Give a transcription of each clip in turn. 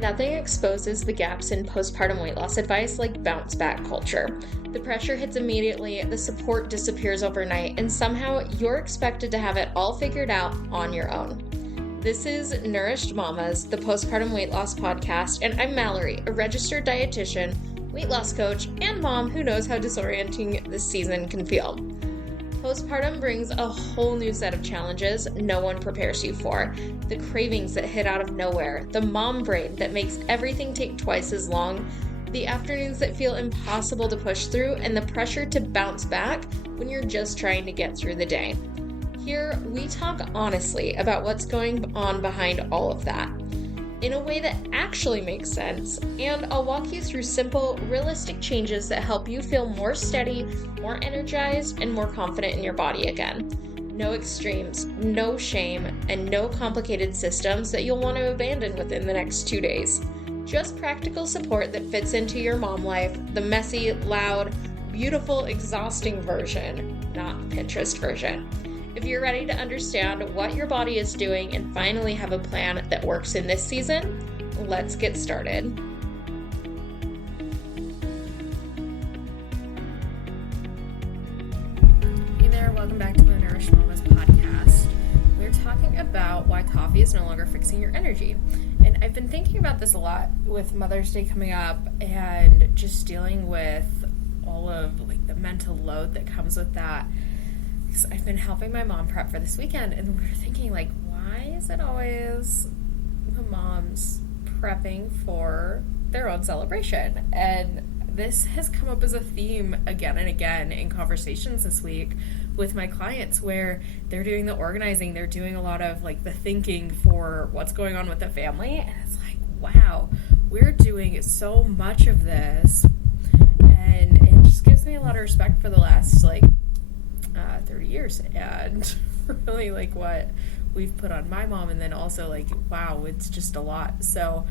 Nothing exposes the gaps in postpartum weight loss advice like bounce back culture. The pressure hits immediately, the support disappears overnight, and somehow you're expected to have it all figured out on your own. This is Nourished Mamas, the postpartum weight loss podcast, and I'm Mallory, a registered dietitian, weight loss coach, and mom who knows how disorienting this season can feel. Postpartum brings a whole new set of challenges no one prepares you for. The cravings that hit out of nowhere, the mom brain that makes everything take twice as long, the afternoons that feel impossible to push through, and the pressure to bounce back when you're just trying to get through the day. Here, we talk honestly about what's going on behind all of that, in a way that actually makes sense, and I'll walk you through simple, realistic changes that help you feel more steady, more energized, and more confident in your body again. No extremes, no shame, and no complicated systems that you'll want to abandon within the next 2 days. Just practical support that fits into your mom life, the messy, loud, beautiful, exhausting version, not Pinterest version. If you're ready to understand what your body is doing and finally have a plan that works in this season, let's get started. Hey there, welcome back to the Nourished Mamas podcast. We're talking about why coffee is no longer fixing your energy. And I've been thinking about this a lot with Mother's Day coming up and just dealing with all of the mental load that comes with that. I've been helping my mom prep for this weekend, and we're thinking, why is it always the moms prepping for their own celebration? And this has come up as a theme again and again in conversations this week with my clients, where they're doing the organizing, they're doing a lot of the thinking for what's going on with the family, and it's wow, we're doing so much of this, and it just gives me a lot of respect for the last 30 years and really what we've put on my mom, and then also wow, it's just a lot. So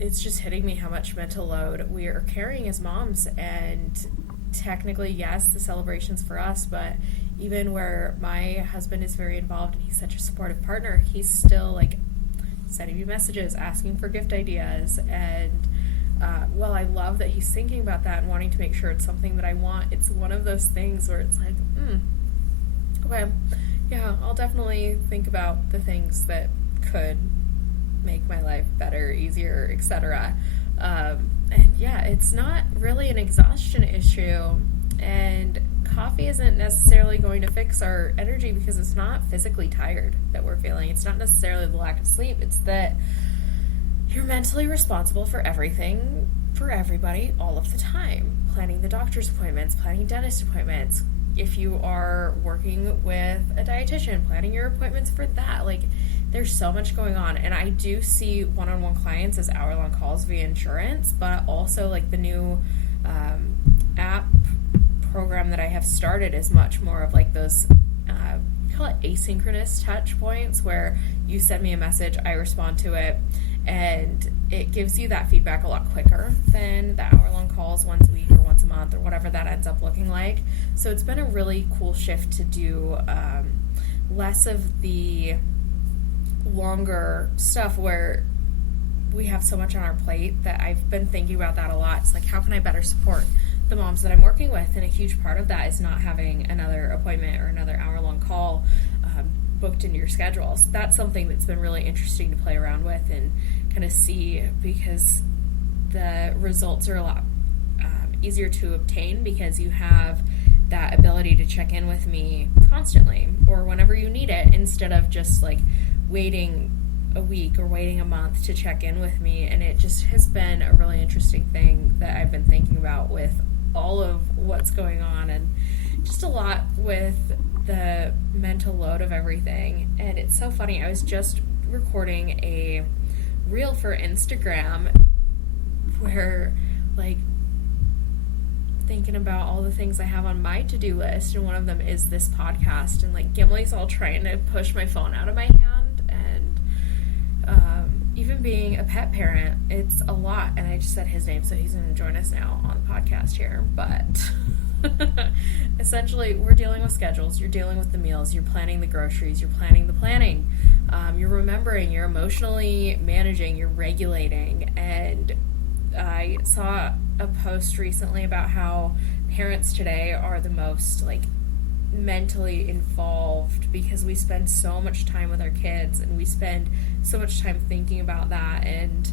it's just hitting me how much mental load we are carrying as moms. And technically, yes, the celebration's for us, but even where my husband is very involved and he's such a supportive partner, he's still sending me messages asking for gift ideas. And well, I love that he's thinking about that and wanting to make sure it's something that I want. It's one of those things where it's okay, yeah, I'll definitely think about the things that could make my life better, easier, etc. And yeah, it's not really an exhaustion issue, and coffee isn't necessarily going to fix our energy because it's not physically tired that we're feeling. It's not necessarily the lack of sleep. It's that you're mentally responsible for everything, for everybody, all of the time. Planning the doctor's appointments, planning dentist appointments. If you are working with a dietitian, planning your appointments for that. There's so much going on. And I do see one-on-one clients as hour-long calls via insurance, but also the new app program that I have started is much more of those call it asynchronous touch points, where you send me a message, I respond to it, and it gives you that feedback a lot quicker than the hour-long calls once a week or once a month or whatever that ends up looking like. So it's been a really cool shift to do less of the longer stuff where we have so much on our plate that I've been thinking about that a lot. It's how can I better support the moms that I'm working with? And a huge part of that is not having another appointment or another hour-long call booked into your schedule. So that's something that's been really interesting to play around with and kind of see, because the results are a lot easier to obtain because you have that ability to check in with me constantly or whenever you need it, instead of just waiting a week or waiting a month to check in with me. And it just has been a really interesting thing that I've been thinking about with all of what's going on, and just a lot with the mental load of everything. And it's so funny, I was just recording a reel for Instagram where thinking about all the things I have on my to-do list, and one of them is this podcast, and Gimli's all trying to push my phone out of my hand, and even being a pet parent, it's a lot. And I just said his name, so he's going to join us now on the podcast here, but essentially we're dealing with schedules, you're dealing with the meals, you're planning the groceries, you're planning the planning, you're remembering, you're emotionally managing, you're regulating. And I saw a post recently about how parents today are the most like mentally involved because we spend so much time with our kids and we spend so much time thinking about that, and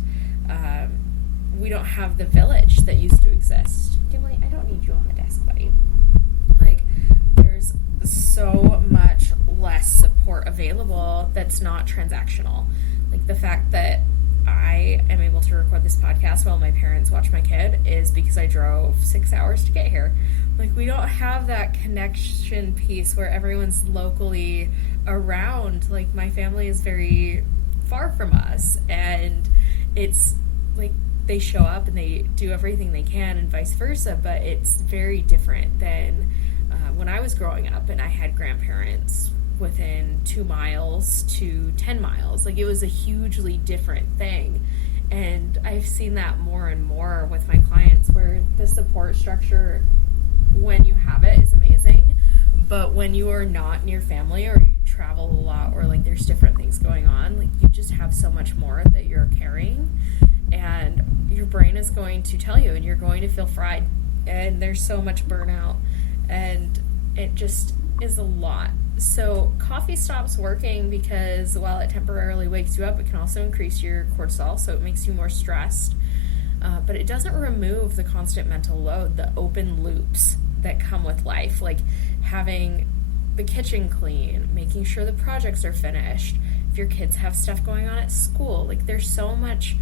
we don't have the village that used to exist. Gimli, I don't need you on the desk, buddy. Like, there's so much less support available that's not transactional. Like, the fact that I am able to record this podcast while my parents watch my kid is because I drove 6 hours to get here. Like, we don't have that connection piece where everyone's locally around. Like, my family is very far from us, and it's like they show up and they do everything they can and vice versa, but it's very different than when I was growing up and I had grandparents within 2 miles to 10 miles. Like, it was a hugely different thing. And I've seen that more and more with my clients, where the support structure, when you have it, is amazing. But when you are not near family, or you travel a lot, or like there's different things going on, like, you just have so much more that you're carrying, and your brain is going to tell you, and you're going to feel fried, and there's so much burnout, and it just is a lot. So coffee stops working because while it temporarily wakes you up, it can also increase your cortisol, so it makes you more stressed. But it doesn't remove the constant mental load, the open loops that come with life, like having the kitchen clean, making sure the projects are finished, if your kids have stuff going on at school. Like, there's so much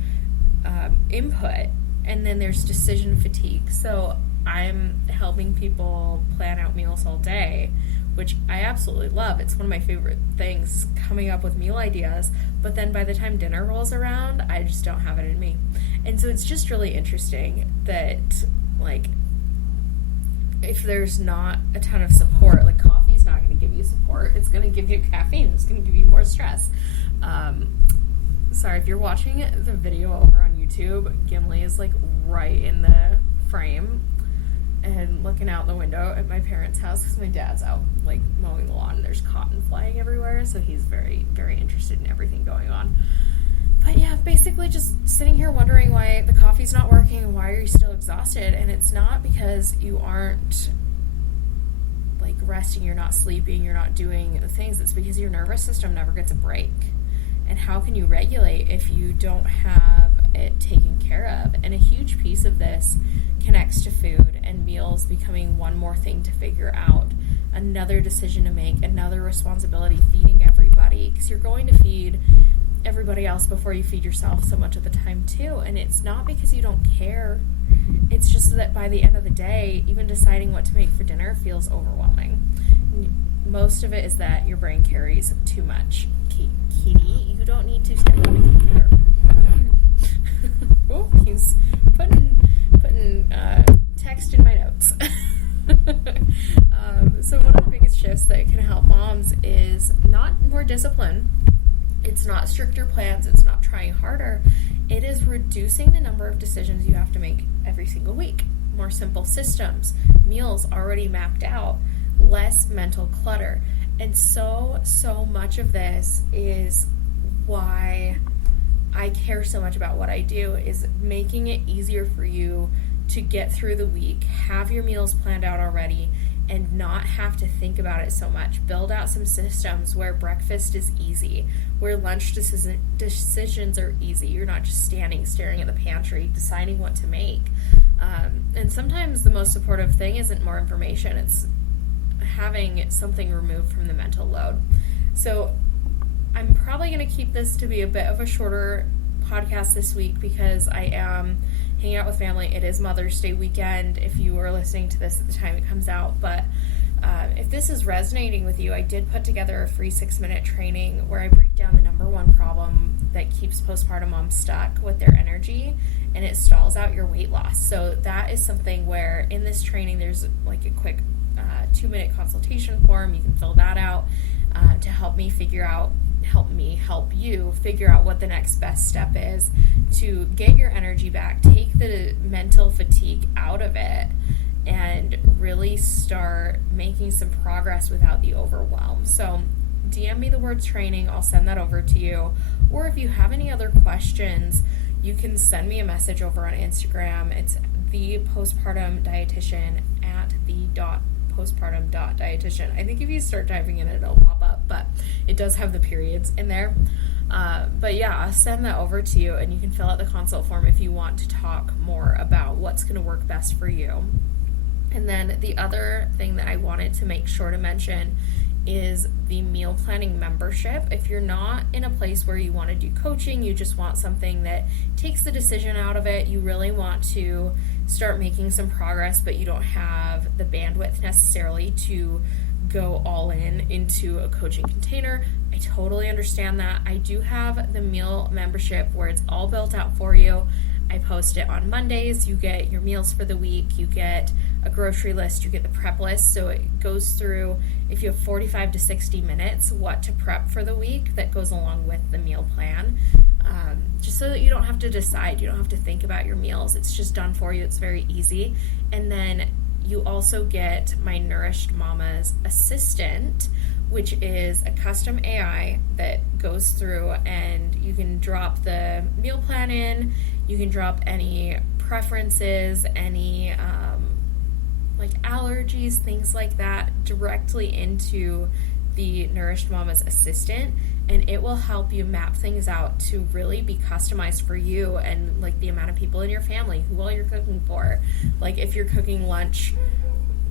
input, and then there's decision fatigue. So I'm helping people plan out meals all day, which I absolutely love. It's one of my favorite things, coming up with meal ideas. But then by the time dinner rolls around, I just don't have it in me. And so it's just really interesting that, like, if there's not a ton of support, like, coffee's not going to give you support. It's going to give you caffeine. It's going to give you more stress. Sorry, if you're watching the video over on YouTube, Gimli is, like, right in the frame and looking out the window at my parents' house because my dad's out, like, mowing the lawn, and there's cotton flying everywhere, so he's very, very interested in everything going on. But yeah, basically just sitting here wondering why the coffee's not working and why are you still exhausted. And it's not because you aren't, like, resting, you're not sleeping, you're not doing the things. It's because your nervous system never gets a break. And how can you regulate if you don't have it taken care of? And a huge piece of this connects to food and meals becoming one more thing to figure out, another decision to make, another responsibility, feeding everybody, because you're going to feed everybody else before you feed yourself so much of the time too. And it's not because you don't care. It's just that by the end of the day, even deciding what to make for dinner feels overwhelming. Most of it is that your brain carries too much. Kitty, you don't need to step on the computer. Oh, he's putting text in my notes. So one of the biggest shifts that can help moms is not more discipline. It's not stricter plans. It's not trying harder. It is reducing the number of decisions you have to make every single week. More simple systems, meals already mapped out, less mental clutter. And so much of this is why I care so much about what I do, is making it easier for you to get through the week, have your meals planned out already, and not have to think about it so much. Build out some systems where breakfast is easy, where lunch decisions are easy. You're not just staring at the pantry, deciding what to make. And sometimes the most supportive thing isn't more information. It's having something removed from the mental load. So I'm probably going to keep this to be a bit of a shorter podcast this week because I am hanging out with family. It is Mother's Day weekend if you are listening to this at the time it comes out. But if this is resonating with you, I did put together a free 6-minute training where I break down the number one problem that keeps postpartum moms stuck with their energy, and it stalls out your weight loss. So that is something where in this training there's like a quick 2-minute consultation form. You can fill that out to help you figure out what the next best step is to get your energy back, take the mental fatigue out of it, and really start making some progress without the overwhelm. So DM me the word training. I'll send that over to you. Or if you have any other questions, you can send me a message over on Instagram. It's the postpartum dietitian at the.postpartum.dietitian. I think if you start typing in it, it'll pop up, but it does have the periods in there. But yeah, I'll send that over to you, and you can fill out the consult form if you want to talk more about what's going to work best for you. And then the other thing that I wanted to make sure to mention is the meal planning membership. If you're not in a place where you want to do coaching, you just want something that takes the decision out of it, you really want to start making some progress, but you don't have the bandwidth necessarily to go all into a coaching container, I totally understand that. I do have the meal membership where it's all built out for you. I post it on Mondays. You get your meals for the week. You get a grocery list. You get the prep list. So it goes through, if you have 45 to 60 minutes, what to prep for the week that goes along with the meal plan. Just so that you don't have to decide. You don't have to think about your meals. It's just done for you. It's very easy. And then you also get my Nourished Mama's Assistant, which is a custom AI that goes through, and you can drop the meal plan in, you can drop any preferences, any like allergies, things like that, directly into the Nourished Mama's Assistant, and it will help you map things out to really be customized for you and like the amount of people in your family, who all you're cooking for. Like if you're cooking lunch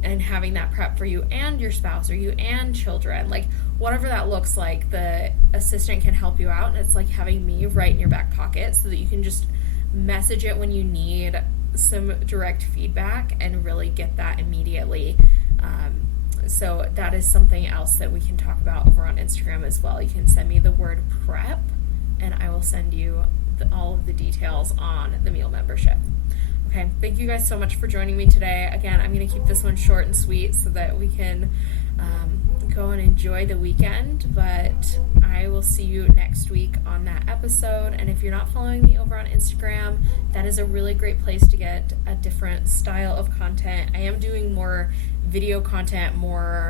and having that prep for you and your spouse or you and children, like whatever that looks like, the assistant can help you out. And it's like having me right in your back pocket so that you can just message it when you need some direct feedback and really get that immediately. So that is something else that we can talk about over on Instagram as well. You can send me the word prep and I will send you all of the details on the meal membership. Okay, thank you guys so much for joining me today. Again, I'm going to keep this one short and sweet so that we can go and enjoy the weekend, but I will see you next week on that episode. And if you're not following me over on Instagram, that is a really great place to get a different style of content. I am doing more video content, more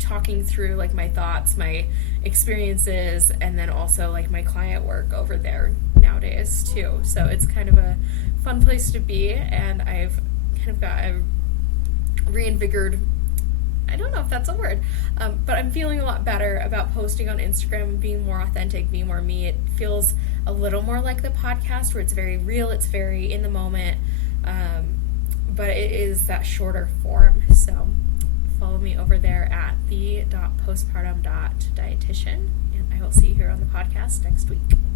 talking through like my thoughts, my experiences, and then also like my client work over there nowadays too. So it's kind of a fun place to be, and I've kind of got a reinvigorated, I don't know if that's a word, but I'm feeling a lot better about posting on Instagram, being more authentic, being more me. It feels a little more like the podcast where it's very real, it's very in the moment, but it is that shorter form. So follow me over there at the.postpartum.dietitian, and I will see you here on the podcast next week.